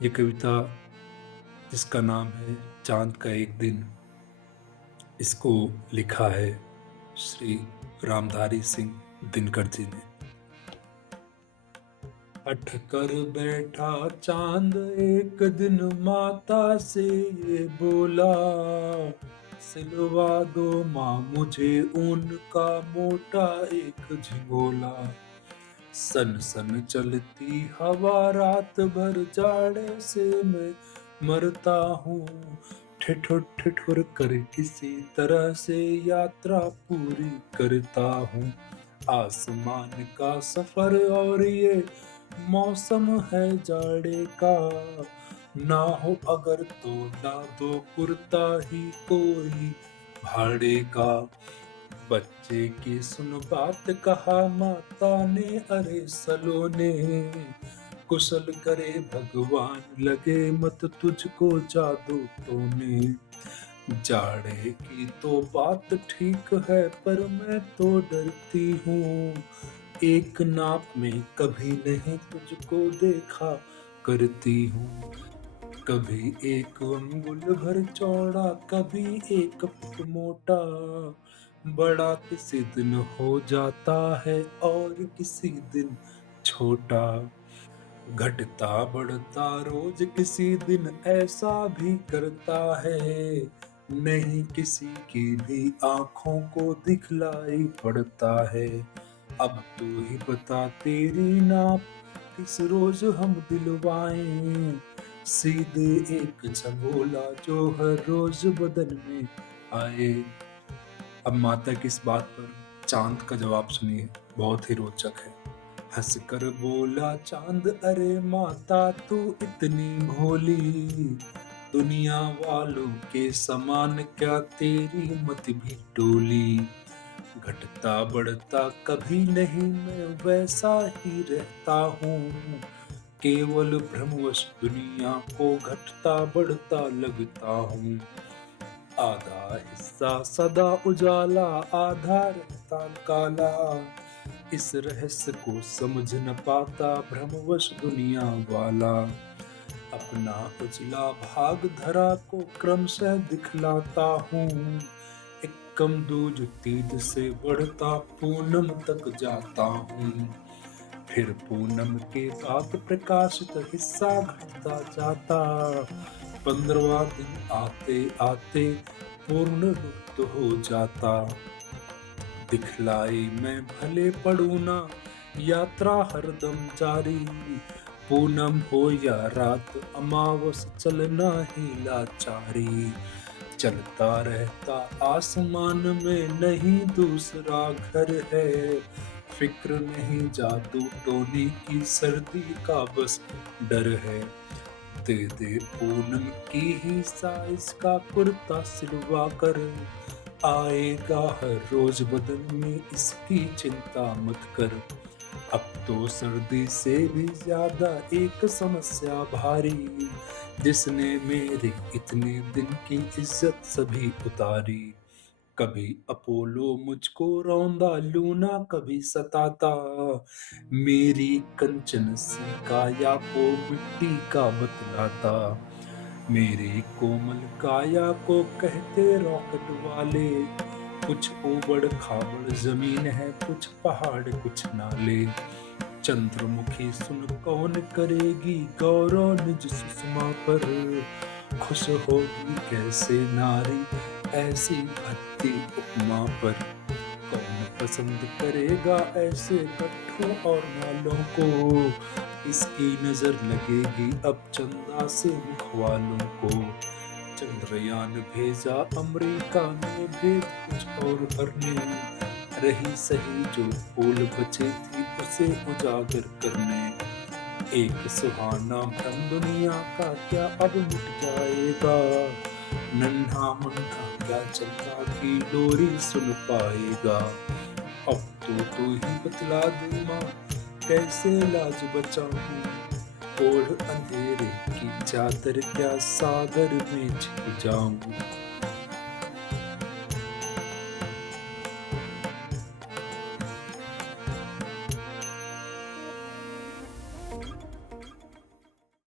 ये कविता जिसका नाम है चांद का एक दिन, इसको लिखा है श्री रामधारी सिंह दिनकर जी ने। हठ कर बैठा चांद एक दिन माता से ये बोला, सिलवा दो माँ मुझे ऊन का मोटा एक झिंगोला। सन सन चलती हवा रात भर जाड़े से मैं मरता हूँ, ठिठुर ठिठुर कर किसी तरह से यात्रा पूरी करता हूँ। आसमान का सफर और ये मौसम है जाड़े का, ना हो अगर तो ला दो कुर्ता ही कोई भाड़े का। बच्चे की सुन बात कहा माता ने, अरे सलोने कुशल करे भगवान, लगे मत तुझको जादू टोने। जाड़े की तो बात ठीक है पर मैं तो डरती हूँ, एक नाप में कभी नहीं तुझको देखा करती हूँ। कभी एक अंगुल भर चौड़ा कभी एक फुट मोटा, बड़ा किसी दिन हो जाता है और किसी दिन छोटा। घटता बढ़ता रोज किसी दिन ऐसा भी करता है, नहीं किसी की भी आंखों को दिखलाई पड़ता है। अब तू ही बता तेरी नाप किस रोज हम दिलवाएं, सीधे एक झंगोला जो हर रोज बदन में आए। अब माता की इस बात पर चांद का जवाब सुनिए, बहुत ही रोचक है। हंस कर बोला चांद, अरे माता तू इतनी भोली, दुनिया वालों के समान क्या तेरी मत भी डोली। घटता बढ़ता कभी नहीं मैं वैसा ही रहता हूँ, केवल भ्रमवश दुनिया को घटता बढ़ता लगता हूँ। आधा हिस्सा सदा उजाला आधा रहता काला, इस रहस्य को समझ न पाता भ्रमवश दुनिया वाला। अपना उजला भाग धरा को क्रमशः दिखलाता हूँ, एक कम दूज तीज से बढ़ता पूनम तक जाता हूँ। फिर पूनम के बाद प्रकाशित हिस्सा घटता जाता, 15वां दिन आते आते पूर्ण लुप्त हो जाता। दिखलाई मैं भले पड़ू ना, यात्रा हरदम जारी, पूनम हो या रात अमावस चलना ही लाचारी। चलता रहता आसमान में नहीं दूसरा घर है, फिक्र नहीं जादू टोने की सर्दी का बस डर है। दे दे पूनम की ही साइज का कुर्ता सिलवा कर, आएगा हर रोज बदन में इसकी चिंता मत कर। अब तो सर्दी से भी ज्यादा एक समस्या भारी, जिसने मेरे इतने दिन की इज्जत सभी उतारी। कभी अपोलो मुझको रौंदा लूना कभी सताता, मेरी कंचन सी काया को मिट्टी का बतलाता। मेरी कोमल काया को कहते रॉकेट वाले, कुछ ऊबड़ खाबड़ जमीन है कुछ पहाड़ कुछ नाले। चंद्रमुखी सुन कौन करेगी गौरव निज सुषमा पर, खुश होगी कैसे नारी ऐसी भक्ति उपमा पर। कौन पसंद करेगा ऐसे गट्ठों और नालों को, इसकी नजर लगेगी अब चंदा से मुखवालों को। चंद्रयान भेजा अमेरिका ने भेद कुछ और भरने, रही सही जो फूल बचे थी उसे उजागर करने। एक सुहाना भ्रम दुनिया का क्या अब मिट जाएगा, नन्हा मुन्ना क्या चंदा की लोरी सुन पाएगा। अब तो तू ही बतला दे माँ कैसे लाज बचाऊं, ओढ़ अंधेरे की चादर क्या सागर में छिप जाऊं।